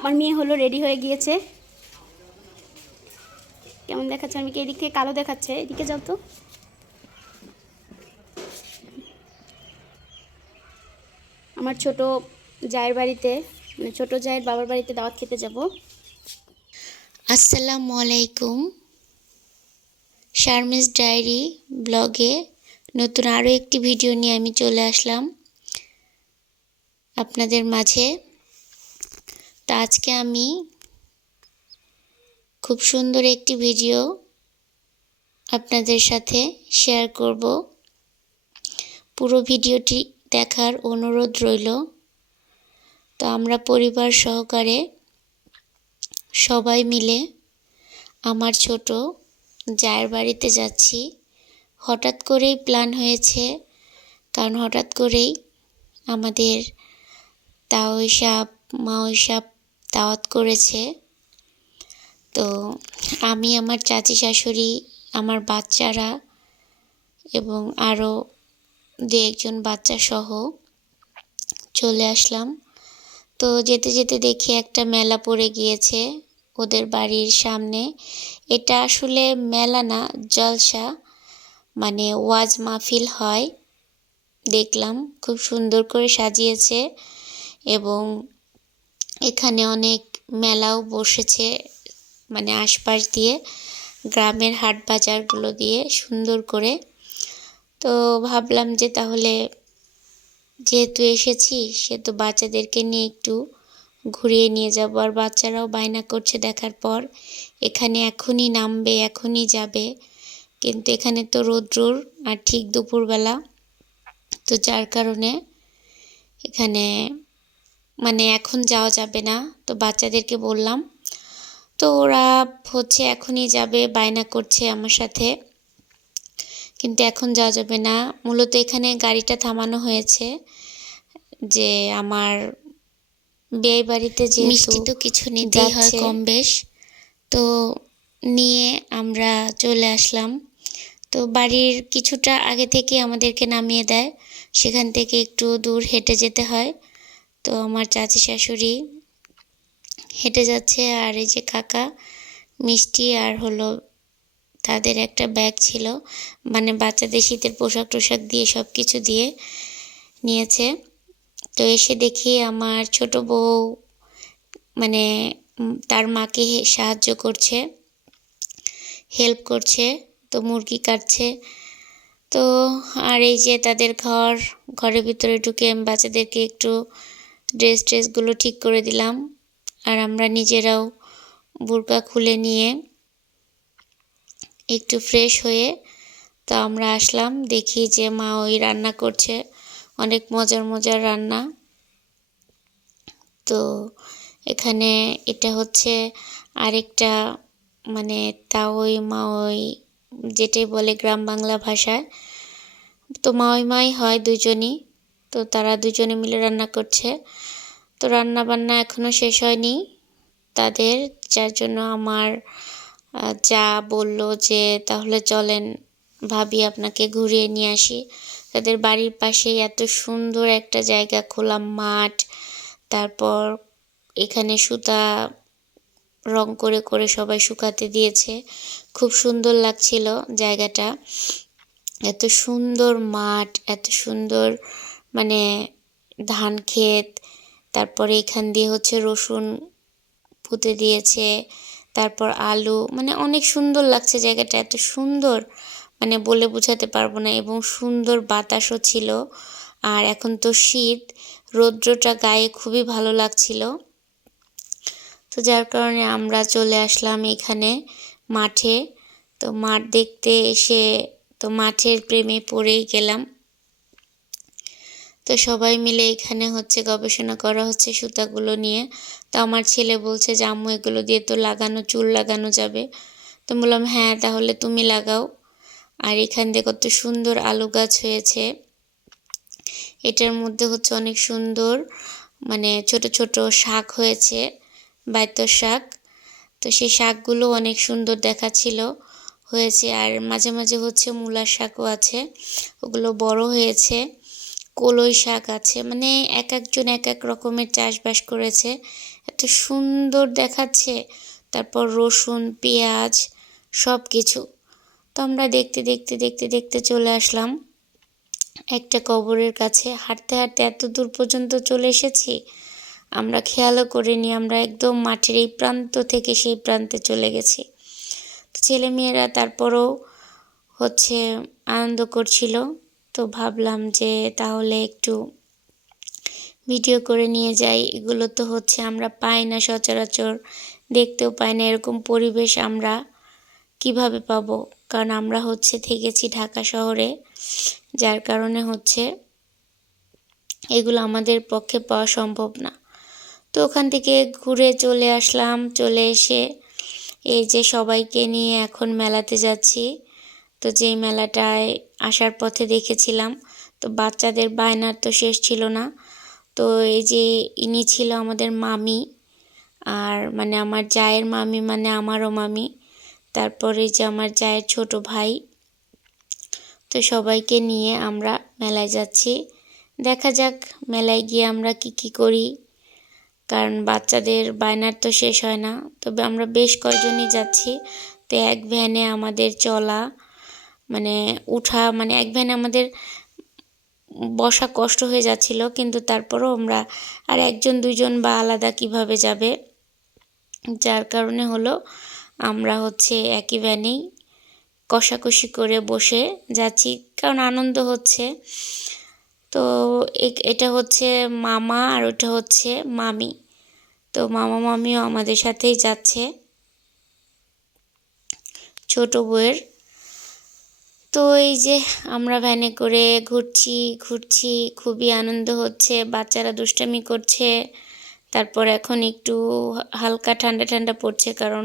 আমার মেয়ে হলো রেডি হয়ে গিয়েছে। কেমন দেখাচ্ছে? আমি কি এদিক থেকে কালো দেখাচ্ছে? এদিকে যাও তো। আমার ছোট জায়ের বাড়িতে, মানে ছোট জায়ের বাবার বাড়িতে দাওয়াত খেতে যাব। আসসালামু আলাইকুম। শারমিস ডায়েরি ব্লগে নতুন আরও একটি ভিডিও নিয়ে আমি চলে আসলাম আপনাদের মাঝে। তো আজকে আমি খুব সুন্দর একটি ভিডিও আপনাদের সাথে শেয়ার করব। পুরো ভিডিওটি দেখার অনুরোধ রইল। তো আমরা পরিবার সহকারে সবাই মিলে আমার ছোট জায়ের বাড়িতে যাচ্ছি। হঠাৎ করেই প্ল্যান হয়েছে, কারণ হঠাৎ করেই আমাদের তাওই সাপ মাওই সাপ দাওয়াত করেছে। তো আমি, আমার চাচি শাশুড়ি, আমার বাচ্চারা এবং আরও দু একজন বাচ্চা সহ চলে আসলাম। তো যেতে যেতে দেখি একটা মেলা পড়ে গিয়েছে ওদের বাড়ির সামনে। এটা আসলে মেলা না, জলসা, মানে ওয়াজ মাহফিল হয়। দেখলাম খুব সুন্দর করে সাজিয়েছে এবং এখানে অনেক মেলাও বসেছে, মানে আশপাশ দিয়ে গ্রামের হাট বাজারগুলো দিয়ে সুন্দর করে। তো ভাবলাম যে তাহলে যেহেতু এসেছি সেহেতু বাচ্চাদেরকে নিয়ে একটু ঘুরিয়ে নিয়ে যাব। আর বাচ্চারাও বায়না করছে দেখার পর, এখানে এখনই নামবে, এখনই যাবে। কিন্তু এখানে তো রোদ্রুর আর ঠিক দুপুরবেলা, তো যার কারণে এখানে মানে এখন যাওয়া যাবে না। তো বাচ্চাদেরকে বললাম, তো ওরা হচ্ছে এখনই যাবে, বায়না করছে আমার সাথে, কিন্তু এখন যাওয়া যাবে না। মূলত এখানে গাড়িটা থামানো হয়েছে যে আমার বিয়ে বাড়িতে যেহেতু মিষ্টি তো কিছু নিতেই হয় কম বেশ, তো নিয়ে আমরা চলে আসলাম। তো বাড়ির কিছুটা আগে থেকে আমাদেরকে নামিয়ে দেয়, সেখান থেকে একটু দূর হেঁটে যেতে হয়। তো আমার চাচি শাশুড়ি হেঁটে যাচ্ছে, আর এই যে কাকা মিষ্টি আর হলো তাদের একটা ব্যাগ ছিল, মানে বাচ্চাদের শীতের পোশাক টোশাক দিয়ে সব কিছু দিয়ে নিয়েছে। তো এসে দেখি আমার ছোট বউ মানে তার মাকে সাহায্য করছে, হেল্প করছে, তো মুরগি কাটছে। তো আর এই যে তাদের ঘরের ভিতরে ঢুকে বাচ্চাদেরকে একটু ড্রেসগুলো ঠিক করে দিলাম। আর আমরা নিজেরাও বুরকা খুলে নিয়ে একটু ফ্রেশ হয়ে তো আমরা আসলাম। দেখি যে মা ওই রান্না করছে, অনেক মজার মজার রান্না। তো এখানে এটা হচ্ছে আরেকটা, মানে তাওই মাওই যেটাই বলে গ্রাম বাংলা ভাষায়, তো মাওই মাই হয় দুজনই। তো তারা দুজনে মিলে রান্না করছে। তো রান্না বান্না এখনও শেষ হয়নি তাদের, যার জন্য আমার যা বলল যে তাহলে চলেন ভাবি আপনাকে ঘুরিয়ে নিয়ে আসি। তাদের বাড়ির পাশেই এত সুন্দর একটা জায়গা, খোলা মাঠ, তারপর এখানে সুতা রং করে করে সবাই শুকাতে দিয়েছে। খুব সুন্দর লাগছিল জায়গাটা, এত সুন্দর মাঠ, এত সুন্দর মানে ধান ক্ষেত, তারপরে এখান দিয়ে হচ্ছে রসুন পুঁতে দিয়েছে, তারপর আলু, মানে অনেক সুন্দর লাগছে জায়গাটা, এত সুন্দর মানে বলে বোঝাতে পারবো না। এবং সুন্দর বাতাসও ছিল। আর এখন তো শীত, রৌদ্রটা গায়ে খুবই ভালো লাগছিল। তো যার কারণে আমরা চলে আসলাম এখানে মাঠে। তো মাঠ দেখতে এসে তো মাঠের প্রেমে পড়েই গেলাম। তো সবাই মিলে এখানে হচ্ছে গবেষণা করা হচ্ছে সুতাগুলো নিয়ে। তো আমার ছেলে বলছে যে আম্মু এগুলো দিয়ে তো চুল লাগানো যাবে। তো বললাম হ্যাঁ তাহলে তুমি লাগাও। আর এখান দিয়ে কত সুন্দর আলু গাছ হয়েছে। এটার মধ্যে হচ্ছে অনেক সুন্দর মানে ছোট ছোট শাক হয়েছে, বাইতর শাক। তো সেই শাকগুলো অনেক সুন্দর দেখাচ্ছিল হয়েছে। আর মাঝে মাঝে হচ্ছে মূলার শাকও আছে, ওগুলো বড় হয়েছে। কলই শাক আছে, মানে এক একজন এক এক রকমের চাষবাস করেছে, এত সুন্দর দেখাচ্ছে। তারপর রসুন, পেঁয়াজ সব কিছু। তো আমরা দেখতে দেখতে দেখতে দেখতে চলে আসলাম একটা কবরের কাছে। হাঁটতে হাঁটতে এত দূর পর্যন্ত চলে এসেছি, আমরা খেয়ালও করিনি, আমরা একদম মাঠের এই প্রান্ত থেকে সেই প্রান্তে চলে গেছি। তো ছেলেমেয়েরা তারপরও আনন্দ করছিল। তো ভাবলাম যে তাহলে একটু ভিডিও করে নিয়ে যাই। এগুলো তো আমরা পাই না সচরাচর, দেখতেও পাই না এরকম পরিবেশ। আমরা কিভাবে পাবো? কারণ আমরা থেকেছি ঢাকা শহরে, যার কারণে এগুলো আমাদের পক্ষে পাওয়া সম্ভব না। তো ওখান থেকে ঘুরে চলে আসলাম। চলে এসে এই যে সবাইকে নিয়ে এখন মেলাতে যাচ্ছি। তো যেই মেলাটায় আসার পথে দেখেছিলাম, তো বাচ্চাদের বায়নার তো শেষ ছিল না। তো এই যে ইনি ছিল আমাদের মামি, আর মানে আমার জায়ের মামি, মানে আমারও মামি। তারপরে যে আমার জায়ের ছোট ভাই। তো সবাইকে নিয়ে আমরা মেলায় যাচ্ছি। দেখা যাক মেলায় গিয়ে আমরা কি করি, কারণ বাচ্চাদের বায়নার তো শেষ হয় না। তবে আমরা বেশ কয়েকজনই যাচ্ছি। তো এক ভ্যানে আমাদের চলা, মানে উঠা, মানে এক ভ্যানে আমাদের বসা কষ্ট হয়ে যাচ্ছিল, কিন্তু তারপরও আমরা আর একজন দুইজন বা আলাদা কিভাবে যাবে, যার কারণে আমরা একই ভ্যানেই কষাকষি করে বসে যাচ্ছি, কারণ আনন্দ হচ্ছে। তো এটা মামা আর ওটা মামি। তো মামা মামিও আমাদের সাথেই যাচ্ছে, ছোট বউয়ের। তো এই যে আমরা ভ্যানে করে ঘুরছি, খুবই আনন্দ হচ্ছে, বাচ্চারা দুষ্টামি করছে। তারপর এখন একটু হালকা ঠান্ডা ঠান্ডা পড়ছে, কারণ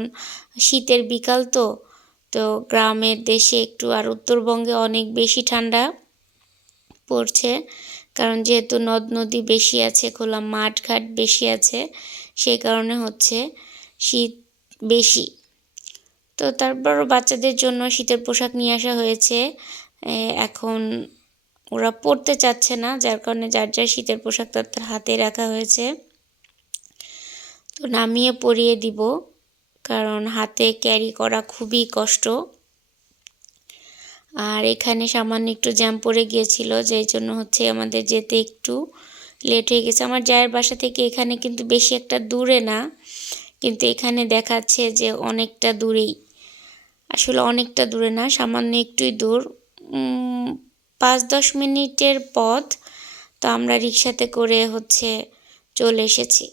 শীতের বিকাল তো। তো গ্রামের দেশে একটু, আর উত্তরবঙ্গে অনেক বেশি ঠান্ডা পড়ছে, কারণ যেহেতু নদ নদী বেশি আছে, খোলা মাঠ ঘাট বেশি আছে, সেই কারণে শীত বেশি। তো তারপর বাচ্চাদের জন্য শীতের পোশাক নিয়ে আসা হয়েছে। এখন ওরা পরতে চাচ্ছে না, যার কারণে যার যার শীতের পোশাক তার হাতে রাখা হয়েছে। তো নামিয়ে পরিয়ে দিব, কারণ হাতে ক্যারি করা খুবই কষ্ট। আর এখানে সামান্য একটু জ্যাম পড়ে গিয়েছিল, যেই জন্য আমাদের যেতে একটু লেট হয়ে গেছে। আমার জায়ের বাসা থেকে এখানে কিন্তু বেশি একটা দূরে না, কিন্তু এখানে দেখাচ্ছে যে অনেকটা দূরেই। আসলে অনেকটা দূরে না, সামান্য একটুই দূর, 5-10 মিনিটের পথ। তো আমরা রিক্সাতে করে চলে এসেছি।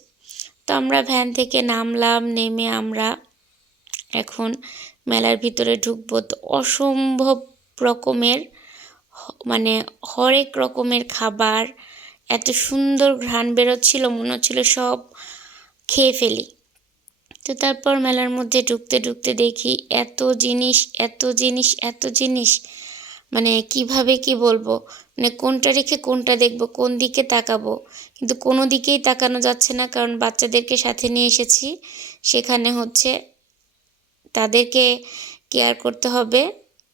তো আমরা ভ্যান থেকে নামলাম, নেমে আমরা এখন মেলার ভিতরে ঢুকবো। তো অসম্ভব রকমের, মানে হরেক রকমের খাবার, এত সুন্দর ঘ্রাণ বেরোচ্ছিল, মনে হচ্ছিল সব খেয়ে ফেলি। তো তারপর মেলার মধ্যে ঢুকতে ঢুকতে দেখি এত জিনিস, এত জিনিস, এত জিনিস, মানে কিভাবে কি বলবো, মানে কোনটা রেখে কোনটা দেখবো, কোন দিকে তাকাবো, কিন্তু কোনো দিকেই তাকানো যাচ্ছে না, কারণ বাচ্চাদেরকে সাথে নিয়ে এসেছি। সেখানে তাদেরকে কেয়ার করতে হবে,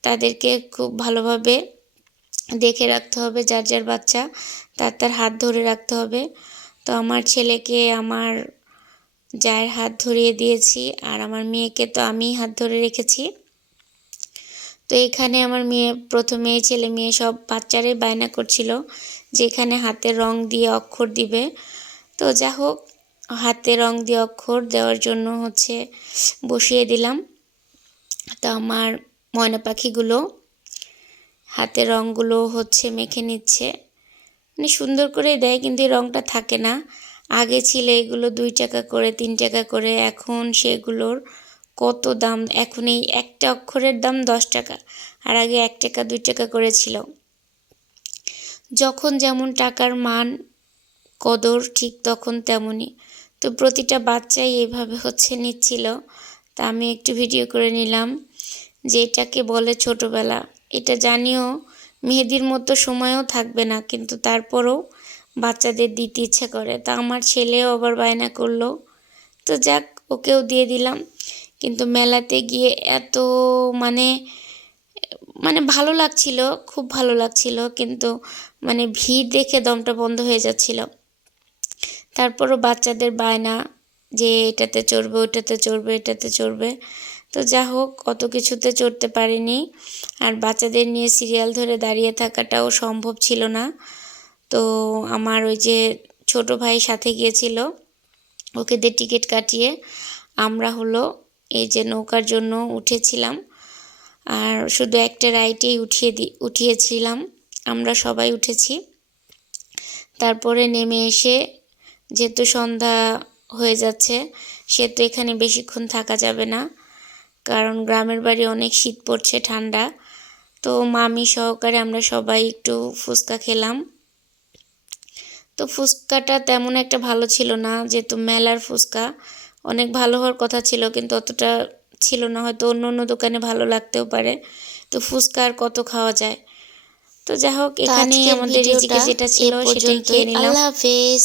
তাদেরকে খুব ভালোভাবে দেখে রাখতে হবে, যার যার বাচ্চা তার হাত ধরে রাখতে হবে। তো আমার ছেলেকে আমার জায়ের হাত ধরিয়ে দিয়েছি, আর আমার মেয়েকে তো আমিই হাত ধরে রেখেছি। তো এখানে আমার মেয়ে প্রথমেই, ছেলে মেয়ে সব বাচ্চারাই বায়না করছিল যে এখানে হাতে রং দিয়ে অক্ষর দিবে। তো যা হোক, হাতে রং দিয়ে অক্ষর দেওয়ার জন্য বসিয়ে দিলাম। তো আমার ময়না পাখিগুলো হাতে রঙগুলো মেখে নিচ্ছে, মানে সুন্দর করে দেয়, কিন্তু এই রঙটা থাকে না। আগে ছিল এগুলো 2 টাকা করে, 3 টাকা করে, এখন সেগুলোর কত দাম। এখন এই একটা অক্ষরের দাম 10 টাকা, আর আগে 1 টাকা 2 টাকা করে ছিল। যখন যেমন টাকার মান কদর, ঠিক তখন তেমনই। তো প্রতিটা বাচ্চাই এইভাবে নিচ্ছিল। তা আমি একটু ভিডিও করে নিলাম, যে এটাকে বলে ছোটোবেলা। এটা জানিও মেহেদির মতো সময়ও থাকবে না, কিন্তু তারপরেও বাচ্চাদের দিতে ইচ্ছে করে। তা আমার ছেলেও আবার বায়না করলো, তো যাক, ওকেও দিয়ে দিলাম। কিন্তু মেলাতে গিয়ে এত, মানে মানে ভালো লাগছিল, খুব ভালো লাগছিল, কিন্তু মানে ভিড় দেখে দমটা বন্ধ হয়ে যাচ্ছিল। তারপরও বাচ্চাদের বায়না যে এটাতে চড়বে, ওটাতে চড়বে, এটাতে চড়বে। তো যা হোক, অত কিছুতে চড়তে পারিনি। আর বাচ্চাদের নিয়ে সিরিয়াল ধরে দাঁড়িয়ে থাকাটাও সম্ভব ছিল না। তো আমার ওই যে ছোট ভাই সাথে গিয়েছিল, ওকে দিয়ে টিকিট কাটিয়ে আমরা হলো এই যে নৌকার জন্য উঠেছিলাম। আর শুধু একটা রাইডেই উঠিয়েছিলাম, আমরা সবাই উঠেছি। তারপরে নেমে এসে, যেহেতু সন্ধ্যা হয়ে যাচ্ছে, সেহেতু এখানে বেশিক্ষণ থাকা যাবে না, কারণ গ্রামের বাড়ি অনেক শীত পড়ছে, ঠান্ডা। তো মামি সহকারে আমরা সবাই একটু ফুচকা খেলাম। তো ফুচকাটা তেমন একটা ভালো ছিল না, যেহেতু মেলার ফুচকা অনেক ভালো হওয়ার কথা ছিল, কিন্তু অতটা ছিল না। হয়তো অন্য অন্য দোকানে ভালো লাগতেও পারে, তো ফুচকা আর কত খাওয়া যায়। তো যাই হোক, তো এখানেই আজকের আমাদের রিজিকে ভিডিওটা যেটা এ ছিল সেটাই পর্যন্তই। খেয়ে নিলাম। আল্লাহ হাফেজ।